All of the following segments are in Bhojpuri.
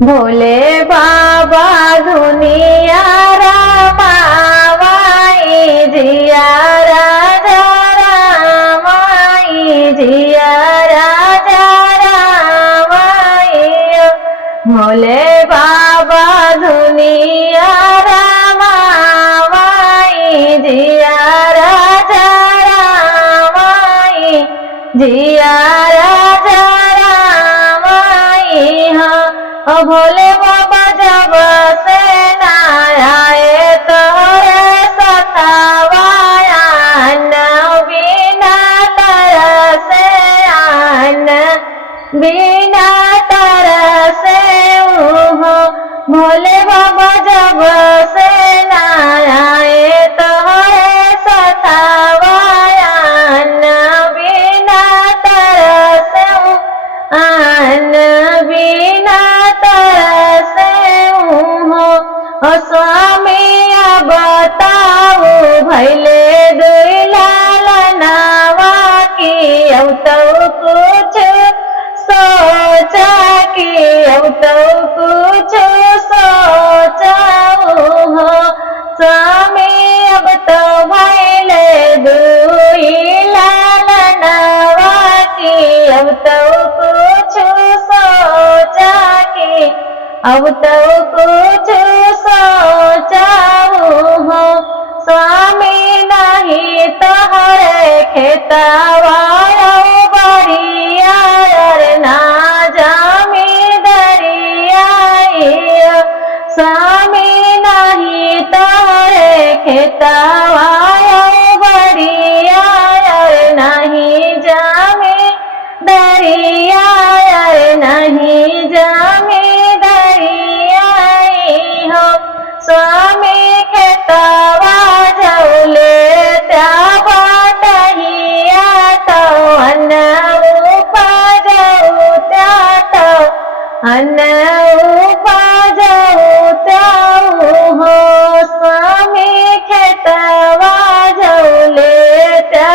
भोले बाबा दुनिया रामाई जिया राजा रामाई जिया राजा रामाई। भोले बाबा दुनिया रामाई जिया राजा रामाई जिया राजा रामाई। हाँ भोले बाबा जब से न आए तोरे सतावाया न बिना तरसे आन बिना तरसे हो। भोले बाबा जब से न आए तोरे सतावाया न बिना तरसे आन बिना तरसे हो। स्वामी बताओ भैले दुई लालनावा की अब तो कुछ सोचा कि अब तो कुछ सोचा हो। स्वामी अब तो भैले दुई लालनावा की अब तो कुछ सोचा कि अब तो कुछ सोचा हो। स्वामी नहीं तोहरे खेतवा बढ़िया ना जामी दरिया। स्वामी नहीं तोहरे खेतवा बढ़िया नहीं जामी दरिया नहीं जामी दरिया हो। स्वामी खेतवा जौले त्या बाटहिया तो अन्न उपजऊ त्या तो अन्न उपजऊ त्या हो। स्वामी खेतवा जौले त्या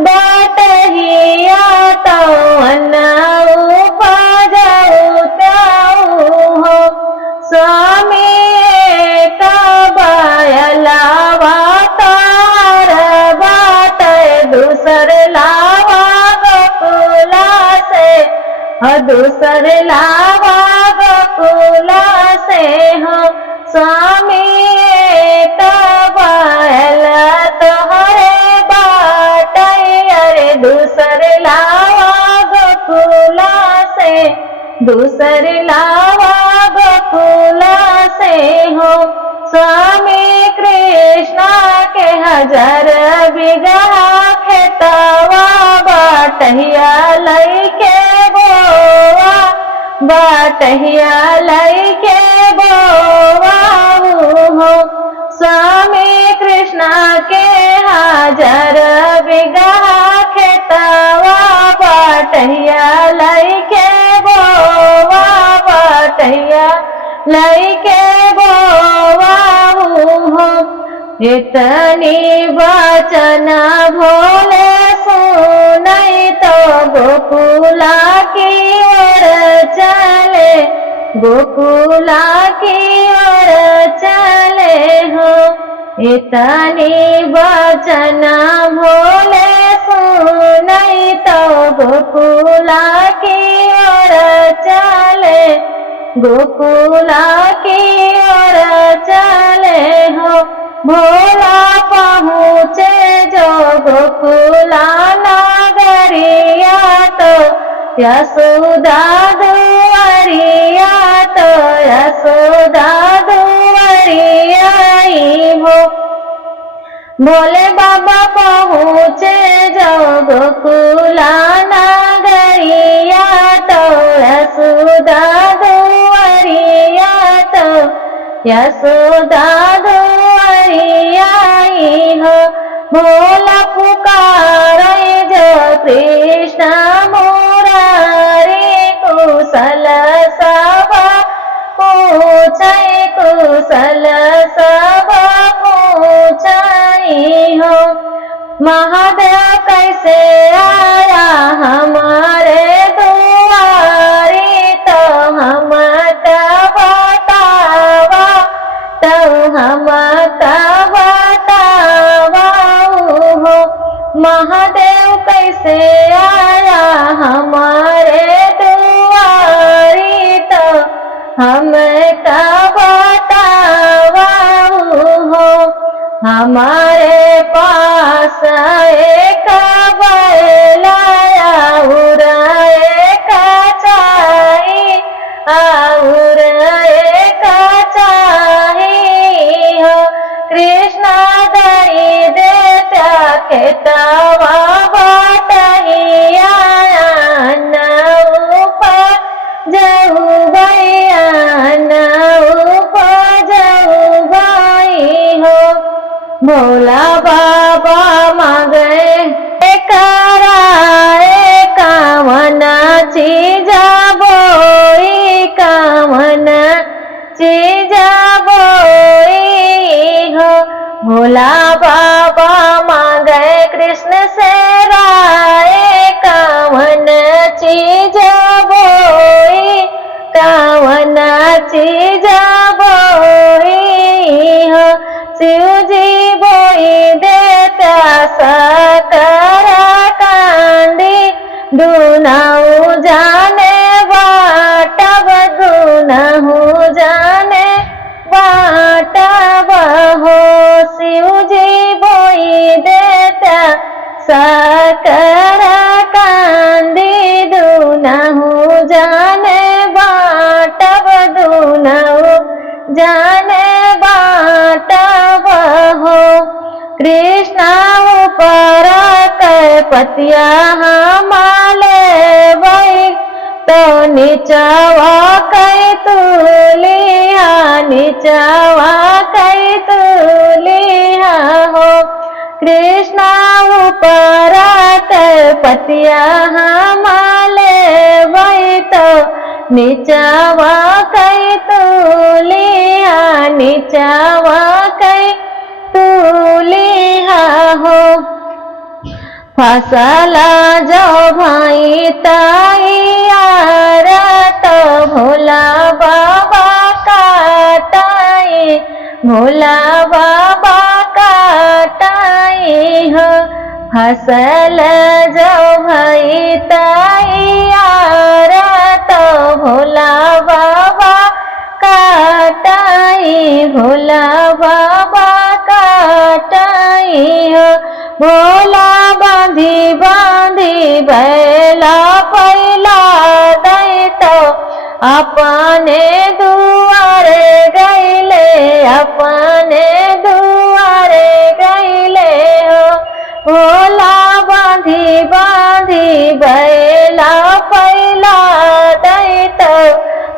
बाटहिया तो अन्न उपजऊ त्या हो। स्वामी लावा तार बात दूसर लावा गोकुला से दूसर लावा गोकुला से हो। स्वामी कबायल तोहरे बाट अरे दूसर लावा गोकुला से दूसर लावा गोकुला से हो। स्वामी कृष्णा के 1000 बिगहा खेतवा बाटहिया लैके बोवा बाटहिया लैके बोवा हो। स्वामी कृष्णा के 1000 बिगहा खेतवा बाटहिया लैके बोवा बाटहिया लैके बोवा हो। इतनी वचन भोले सुनई तो गोकुला की ओर चले गोकुला की ओर चले हो। इतनी वचन भोले सुनई तो गोकुला की ओर चले गोकुला की ओर चले हो। भोला पहुँचे जो गोकुला नगरिया तो यशोदा दुआरिया तो यशोदा दुआरिया हो। भोले बाबा पहुँचे जो गोकुला नगरिया तो यशोदा दुआरिया तो यशोदा दुआरिया हो। भोला पुकारे जो कृष्ण मुरारी कुशल सब पूछे कुशल सब पूछई हो। महादेव कैसे आया हमारे दुआरी तो हम क्या कैसे आया हमारे दुआरी, तो हमका बतावाऊ हो। हमारे पास एक बैलाया एक चाही, और एक चाही हो। कृष्ण दई देता खेतवा बटहिया, जऊ भैया जऊ भाई हो। भोला बाबा मांगे कराए कामन चीजा बोई, कामन चीजा बोई हो। भोला बाबा मांगे कृष्ण से राय, कामन चीजा बोई, कामन चीजा बोई हो। शिव जी बोई देता साकर कांडी, दुनाऊ जाने बाटब, दुनाऊ जाने बाटब हो। शिव जी बोई देता साकर कांडी, दुनाऊ जाने बाटब, दुनाऊ जाने बाटब हो। कृष्ण ऊपर पतिया हमाले वही, तो नीचवा कई तुलिया, नीचवा कई तुलिया हो। कृष्ण ऊपर पतिया हमाले वही, तो नीचवा कई तुलिया, नीचवा कई तुलिया हो। फसल जो भाई तैयार, तो भोला बाबा काटाई, भोला बाबा काटाई हो। फसल जो भाई तैयार, तो भोला बाबा काटाई, भोला बाबा काटाई हो। भोला बांधी बांधी बैला पैला दई, तो अपने दुआरे गईले, अपने दुआरे गईले हो। भोला बांधी बांधी बैला पैला दई, तो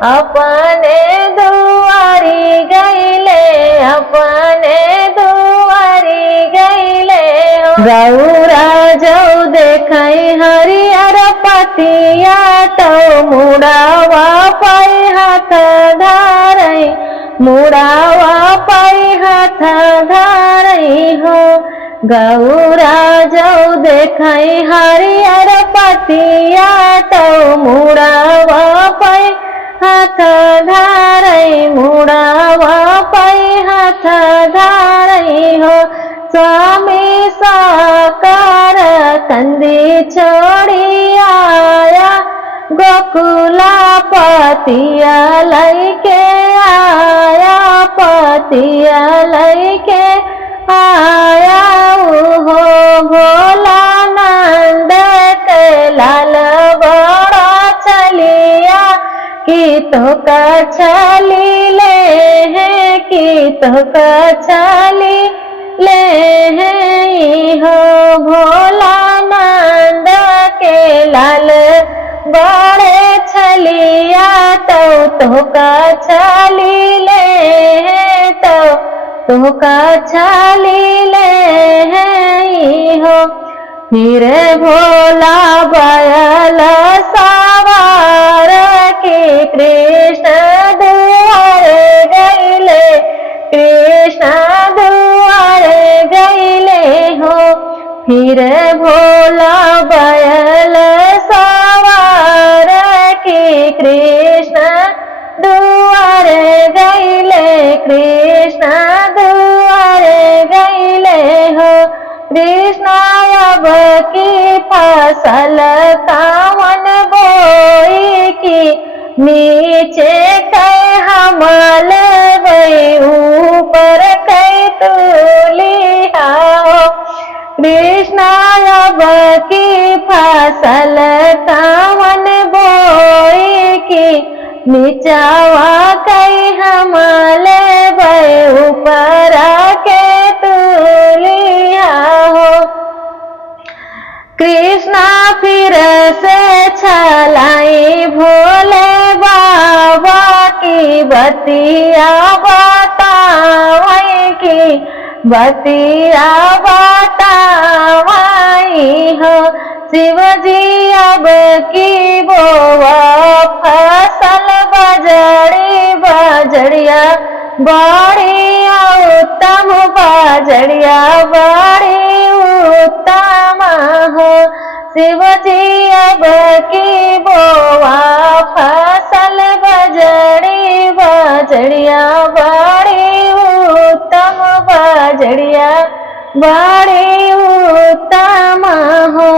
अपने दुआरी गईले, अपने दुआरी गईले हो। गौरा जो देखई हरियर पतिया, तो मुड़ावा पाई हाथ धारई, मुड़ावा पाई हाथ धारई हो। गौरा जो देखई हरियर पतिया, तो मुड़ावा पाई हाथ धारई, मुड़ावा पाई हाथ धारई हो। स्वामी साकार कंदी छोड़ी आया, गोकुला पतिया लैके आया, पतिया लैके आया हो। भोला नंद के लाल बड़ा चलिया, की तो कछली ले है, की तो कछली ले है हो। भोला नंद के लाल बड़े छलिया, तो कछली ले है, तो कछली ले है हो। फिर भोला बैल सवार के कृष्ण दुआरे गईले, कृष्ण दुआरे गईले हो। फिर भोला बैल सवार के कृष्ण दुआरे गईले, कृष्ण दुआरे गईले हो। कृष्णा अब की फसल कावन बोई की, नीचे कै हमल वही ऊपर कै तुली आओ। कृष्णा अब की फसल कावन बोई की, नीचावा कै हमल वही ऊपर के तुली आओ। कृष्णा फिर से छलाई भोले बाबा की बतिया बतावाई की, बतिया बतावाई हो। शिव जी अब की बोवा फसल बजड़ी बजड़िया बड़ी उत्तम बजड़िया बड़ी उत्तम हो। शिव जी अब की बोवा फसल बजड़ी बजड़िया बड़ी उत्तम बजड़िया बड़ी उत्तम हो।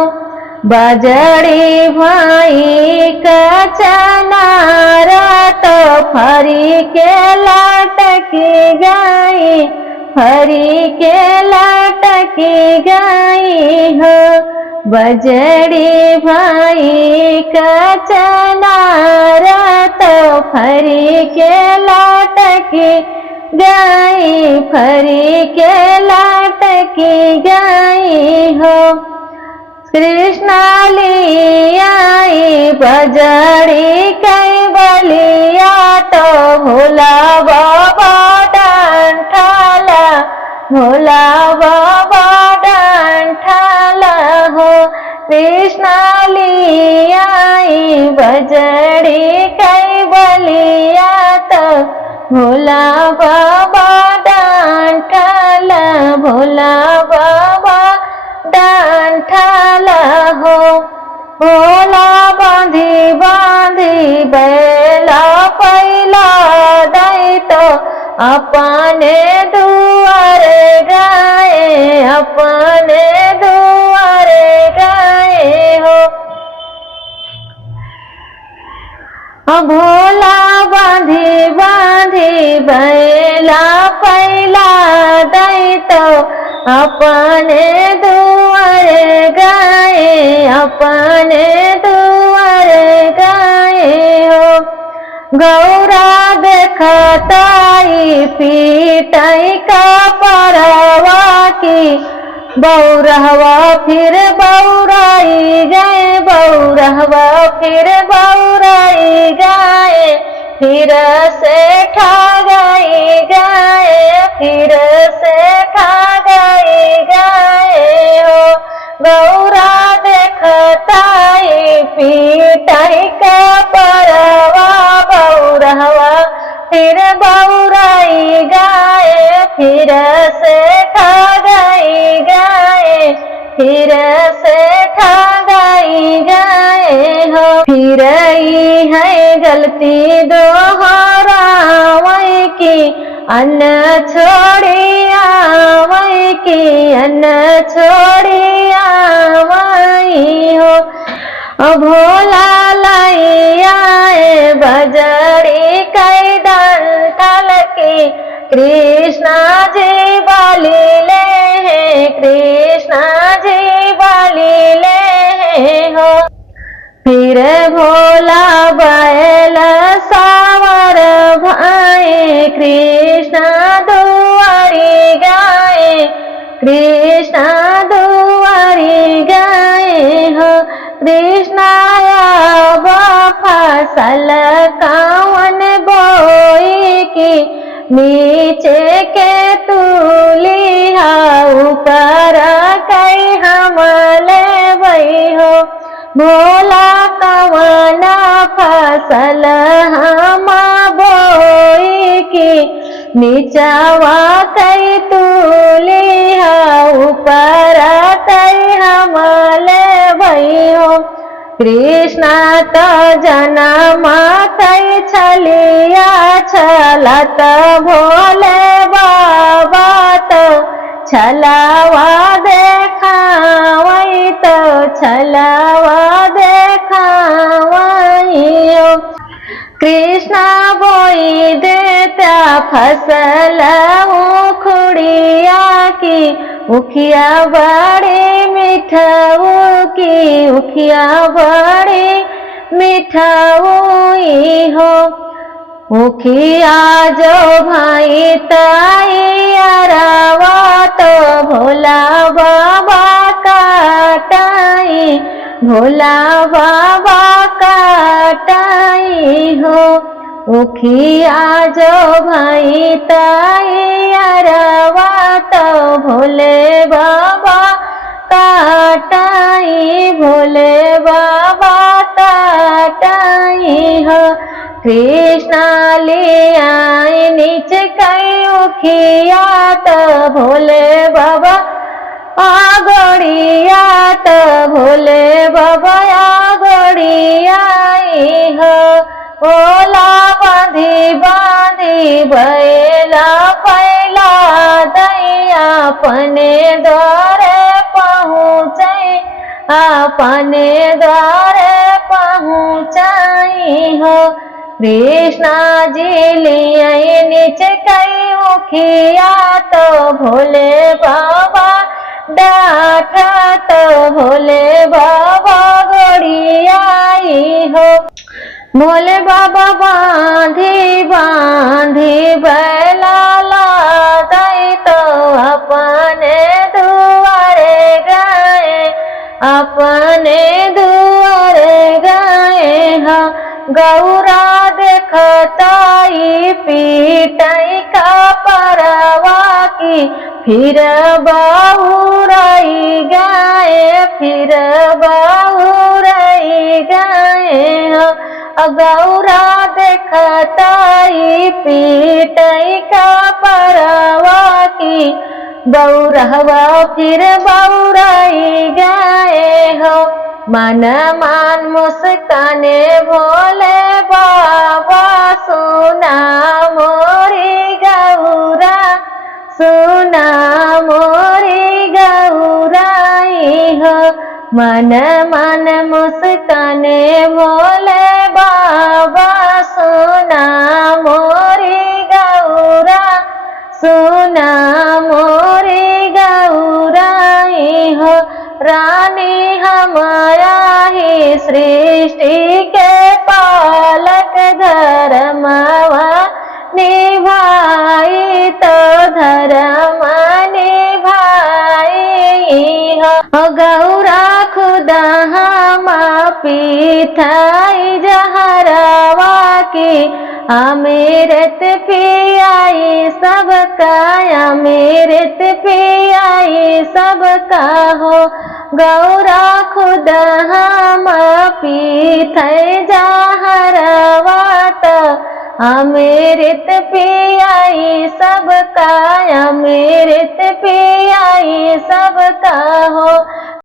बजड़ी भाई का चनारा तो फरी के लटकी गई, फरी के लटकी गई हो। बजड़ी भाई का चनारा तो फरी के लटकी गई, फरी के लटकी गई हो। कृष्णा लियाई बजड़ी कई बलिया तो भोला बाबा डंठाला, भोला बाबा डंठाला हो। कृष्णा लियाई बजड़ी कई बलिया तो भोला बाबा डंठाला, भोला बाबा डंठाला हो। भोला बांधी बांधी बैला पैला दई तो अपने दुआरे गाए, अपने दुआरे गाए हो। भोला बांधी बांधी बैला पैला दई तो अपने दुआरे गाए, अपने दुआरे गाए हो। गौरा देखताई पीटाई का परवा की, बौरहवा फिर बौराई गए, बौरहवा फिर बौराई गए, फिर से ठगाई गए, फिर से ठगाई गए हो। गौरा देखताई पीटाई का परवा, बौरहवा फिर बौराई गए, फिर से ठगाई गए, फिर से ठगाई गए हो। फिर ही है गलती दोहरावई की, अन्न छोड़िया वही की, अन्न छोड़िया वही हो। भोला लैया बजड़ी कई डंठल की, कृष्णा जी बाली ले हैं, कृष्णा जी बाली ले हो। फिर भोला बैल सावर भाई, कृष्णा दुआरी गाए, कृष्णा दुआरी गाए हो। कृष्णा अब फसल कावन बोई की, नीचे के तुलिया ऊपर कई हमले बई हो। भोला कवना फसल हम बोई की, नीचावा कई तुलिया ऊपर कई हमले बई हो। कृष्णा तो जनमा कई छलिया छलत, भोले बाबा तो छलावा देख छलावा देखावाइयो। कृष्ण बोई देता फसल उखड़िया की, उखिया बड़ी मिठाऊ की, उखिया बड़ी मिठाई हो। उखिया जो भाई तैयारवा तो भोला बाबा काटाई, भोला बाबा काटाई हो। उखिया जो भाई तैयारवा तो भोले बाबा काटाई, भोले बाबा काटाई हो। कृष्ण ले आए नीचे कई उखिया तो भोले बाबा आगड़िया तो भोले बाबा आगड़िया हो। ओला बांधी बांधी बैला पैला दैया अपने द्वारे पहुँचे, अपने द्वारे पहुँचाई हो। कृष्ण जी लिए नीचे कई उखिया तो भोले बाबा डाठा तो भोले बाबा गड़ियाई हो। भोले बाबा बांधी बांधी बैला लादाई तो अपने दुआरे गए, अपने दुआरे गए हा। गौरा देखताई पीटाई का परवा की, फिर बाहुराई गए, फिर बाहुराई गए हा। गौरा देखताई पीटाई का परवा की, बौरहवा फिर बौराई गए हो। मन मान मुस्काने भोले बाबा, सुना मोरी गौरा, सुना मोरी गौराई हो। मन मन मुस्काने भोले बाबा, सुना मोरी गौरा, सुना मोरी गौराई हो। रानी हमारा ही सृष्टि के पालक, धर्मवा निभाई तो धर्म निभाई हो। गौरा खुदा हम पीठाई जहरवा की, अमृत पियाई सबका, अमृत पियाई सबका हो। गौरा खुदा हम पीठाई जहरवा तो अमृत पियाई सबका, अमृत पियाई सबका हो।